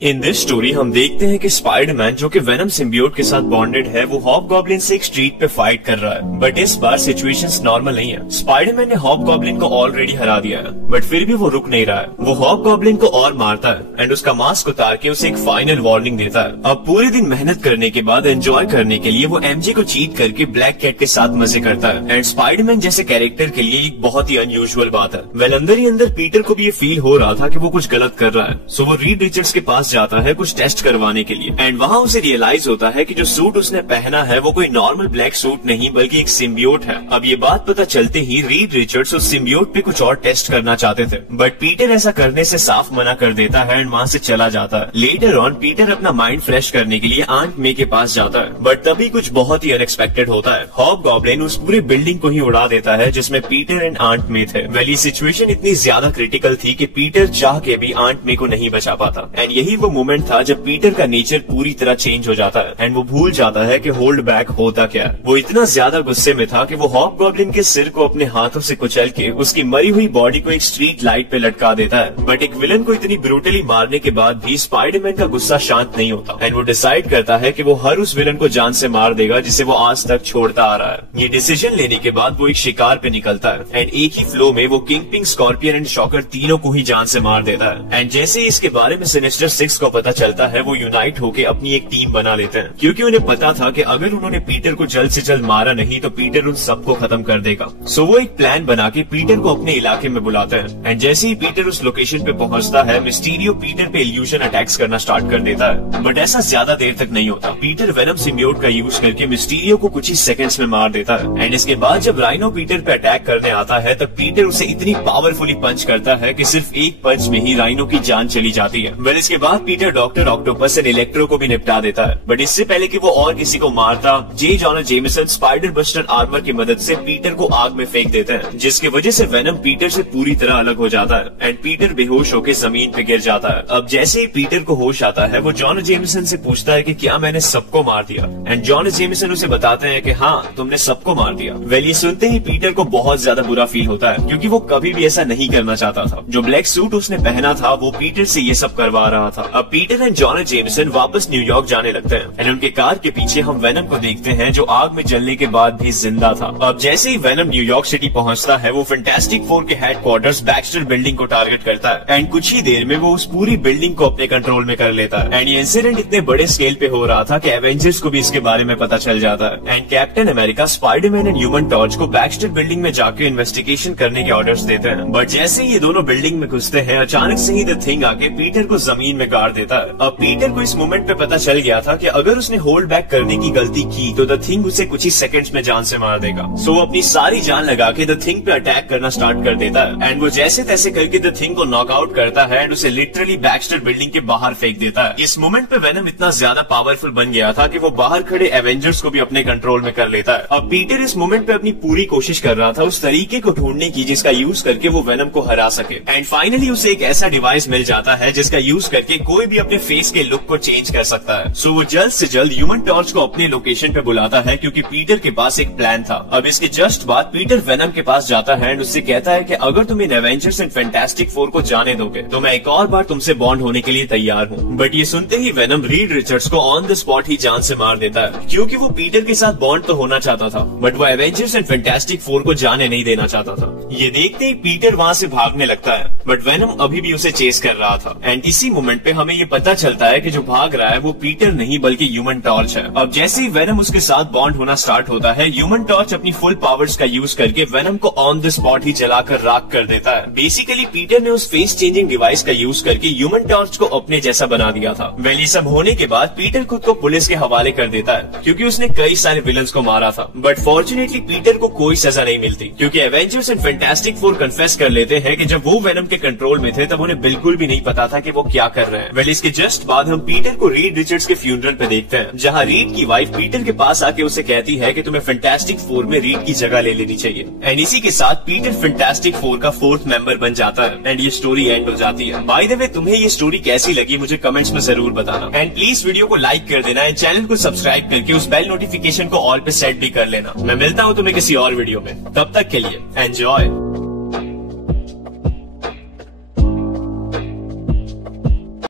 In this story हम देखते हैं कि स्पाइडरमैन जो कि वेनम सिम्बियोट के साथ बॉन्डेड है वो हॉबगॉब्लिन से एक स्ट्रीट पे फाइट कर रहा है। बट इस बार सिचुएशंस नॉर्मल नहीं है। स्पाइडरमैन ने हॉबगॉब्लिन को ऑलरेडी हरा दिया है, बट फिर भी वो रुक नहीं रहा है। वो हॉबगॉब्लिन को और मारता है एंड उसका मास्क उतार के उसे एक फाइनल वार्निंग देता है। अब पूरे दिन मेहनत करने के बाद एंजॉय करने के लिए वो एमजे को चीट करके ब्लैक कैट के साथ मजे करता है। एंड स्पाइडरमैन जैसे कैरेक्टर के लिए एक बहुत ही अनयूजुअल बात है। वेल अंदर ही अंदर पीटर को भी ये फील हो रहा था कि वो कुछ गलत कर रहा है। सो वो रीड रिचर्ड्स के पास जाता है कुछ टेस्ट करवाने के लिए एंड वहाँ उसे रियलाइज होता है कि जो सूट उसने पहना है वो कोई नॉर्मल ब्लैक सूट नहीं बल्कि एक सिम्बियोट है। अब ये बात पता चलते ही रीड रिचर्ड्स उस सिम्बियोट पे कुछ और टेस्ट करना चाहते थे, बट पीटर ऐसा करने से साफ मना कर देता है एंड वहाँ से चला जाता है। लेटर ऑन पीटर अपना माइंड फ्रेश करने के लिए आंट मे के पास जाता है, बट तभी कुछ बहुत ही अनएक्सपेक्टेड होता है। हॉबगॉब्लिन उस पूरी बिल्डिंग को ही उड़ा देता है जिसमें पीटर एंड आंट मे थे। वेल ये सिचुएशन इतनी ज्यादा क्रिटिकल थी कि पीटर चाह के भी आंट मे को नहीं बचा पाता एंड यही वो मोमेंट था जब पीटर का नेचर पूरी तरह चेंज हो जाता है एंड वो भूल जाता है कि होल्ड बैक होता क्या है। वो इतना ज्यादा गुस्से में था कि वो हॉबगॉब्लिन के सिर को अपने हाथों से कुचल के उसकी मरी हुई बॉडी को एक स्ट्रीट लाइट पे लटका देता है। बट एक विलन को इतनी ब्रूटली मारने के बाद भी स्पाइडरमैन का गुस्सा शांत नहीं होता एंड वो डिसाइड करता है कि वो हर उस विलन को जान से मार देगा जिसे वो आज तक छोड़ता आ रहा है। ये डिसीजन लेने के बाद वो एक शिकार पे निकलता है एंड एक ही फ्लो में वो king ping, scorpion and shocker तीनों को ही जान से मार देता है। एंड जैसे ही इसके बारे में सिनिस्टर 6 को पता चलता है वो यूनाइट होके अपनी एक टीम बना लेते हैं, क्योंकि उन्हें पता था कि अगर उन्होंने पीटर को जल्द से जल्द मारा नहीं तो पीटर उन सबको खत्म कर देगा। सो वो एक प्लान बना के पीटर को अपने इलाके में बुलाते हैं एंड जैसे ही पीटर उस लोकेशन पे पहुंचता है मिस्टीरियो पीटर पे इल्यूजन अटैक्स करना स्टार्ट कर देता है। बट ऐसा ज्यादा देर तक नहीं होता। पीटर वेनम सिम्बियोट का यूज करके मिस्टीरियो को कुछ ही सेकंड्स में मार देता है एंड इसके बाद जब राइनो पीटर पे अटैक करने आता है तब पीटर उसे इतनी पावरफुली पंच करता है कि सिर्फ एक पंच में ही राइनो की जान चली जाती है। वेल इसके बाद Peter doctor octopus and electro को भी निपटा देता है, बट इससे पहले कि वो और किसी को मारता J Jonah Jameson spider buster armour की मदद से पीटर को आग में फेंक देते हैं, जिसकी वजह से वेनम पीटर से पूरी तरह अलग हो जाता है एंड पीटर बेहोश होकर जमीन पे गिर जाता है। अब जैसे ही पीटर को होश आता है वो जॉनर जेमिसन से पूछता है कि क्या मैंने सबको मार दिया एंड जॉनर जेमिसन उसे बताते हैं कि हाँ तुमने सबको मार दिया। वेल ये सुनते ही पीटर को बहुत ज्यादा बुरा फील होता है क्योंकि वो कभी भी ऐसा नहीं करना चाहता था। जो ब्लैक सूट उसने पहना था वो पीटर से ये सब करवा रहा था। अब पीटर एंड जॉनर जेमिसन वापस न्यूयॉर्क जाने लगते हैं एंड उनके कार के पीछे हम वेनम को देखते हैं जो आग में जलने के बाद भी जिंदा था। अब जैसे ही वेनम न्यूयॉर्क सिटी पहुंचता है वो फैंटास्टिक फोर के हेडक्वार्टर्स बैक्स्टर बिल्डिंग को टारगेट करता है एंड कुछ ही देर में वो उस पूरी बिल्डिंग को अपने कंट्रोल में कर लेता है। एंड ये इंसिडेंट इतने बड़े स्केल पे हो रहा था कि एवेंजर्स को भी इसके बारे में पता चल जाता है and captain America, Spiderman and human torch को बैक्स्टर बिल्डिंग में जाकर इन्वेस्टिगेशन करने के ऑर्डर्स देते हैं। बट जैसे ही ये दोनों बिल्डिंग में घुसते हैं अचानक से ही द थिंग आके पीटर को जमीन में गाड़ देता है। अब पीटर को इस मोमेंट पे पता चल गया था कि अगर उसने होल्ड बैक करने की गलती की तो द थिंग उसे कुछ ही सेकंड्स में जान से मार देगा। सो वो अपनी सारी जान लगा के द थिंग पे अटैक करना स्टार्ट कर देता है एंड वो जैसे तैसे करके द थिंग को नॉकआउट करता है एंड उसे लिटरली बैक्स्टर बिल्डिंग के बाहर फेंक देता है। इस मोमेंट पे वेनम इतना ज्यादा पावरफुल बन गया था कि वो बाहर खड़े एवेंजर्स को भी अपने कंट्रोल में कर लेता है। अब पीटर इस मोमेंट पे अपनी पूरी कोशिश कर रहा था उस तरीके को ढूंढने की जिसका यूज करके वो वेनम को हरा सके एंड फाइनली उसे एक ऐसा डिवाइस मिल जाता है जिसका यूज करके कोई भी अपने फेस के लुक को चेंज कर सकता है। सो वो जल्द से जल्द ह्यूमन टॉर्च को अपने लोकेशन पे बुलाता है क्योंकि पीटर के पास एक प्लान था। अब इसके जस्ट बाद पीटर वेनम के पास जाता है एंड उससे कहता है कि अगर तुम in Avengers end fantastic four को जाने दोगे तो मैं एक और बार तुमसे बॉन्ड होने के लिए तैयार हूँ। बट ये सुनते ही वेनम रीड रिचर्ड्स को ऑन द स्पॉट ही जान से मार देता है क्योंकि वो पीटर के साथ बॉन्ड तो होना चाहता था बट वो एवेंजर्स एंड फैंटास्टिक फोर को जाने नहीं देना चाहता था। ये देखते ही पीटर वहाँ से भागने लगता है बट वेनम अभी भी उसे चेस कर रहा था एंड इसी मोमेंट पे हमें ये पता चलता है कि जो भाग रहा है वो पीटर नहीं बल्कि ह्यूमन टॉर्च है। अब जैसे ही वेनम उसके साथ बॉन्ड होना स्टार्ट होता है ह्यूमन टॉर्च अपनी फुल पावर्स का यूज करके वेनम को ऑन द स्पॉट ही जलाकर राख कर देता है। बेसिकली पीटर ने उस फेस चेंजिंग डिवाइस का यूज करके ह्यूमन टॉर्च को अपने जैसा बना दिया था। वेल ये सब होने के बाद पीटर खुद को पुलिस के हवाले कर देता है क्योंकि उसने कई सारे विलन्स को मारा था बट फॉर्चुनेटली पीटर को कोई सजा नहीं मिलती क्योंकि Avengers end fantastic four confess कर लेते हैं कि जब वो वेनम के कंट्रोल में थे तब उन्हें बिल्कुल भी नहीं पता था कि वो क्या कर रहे हैं। वेल इसके जस्ट बाद हम पीटर को रीड रिचर्ड्स के फ्यूनरल पे देखते हैं जहाँ रीड की वाइफ पीटर के पास आके उसे कहती है कि तुम्हें फैंटास्टिक फोर में रीड की जगह ले लेनी चाहिए एंड इसी के साथ पीटर फैंटास्टिक फोर का 4th मेंबर बन जाता है एंड ये स्टोरी एंड हो जाती है। बाय द वे तुम्हें ये स्टोरी कैसी लगी मुझे कमेंट्स में जरूर बताना एंड प्लीज वीडियो को लाइक कर देना एंड चैनल को सब्सक्राइब करके उस बेल नोटिफिकेशन को ऑल पे सेट भी कर लेना। मैं मिलता हूँ तुम्हें किसी और वीडियो में, तब तक के लिए एंजॉय।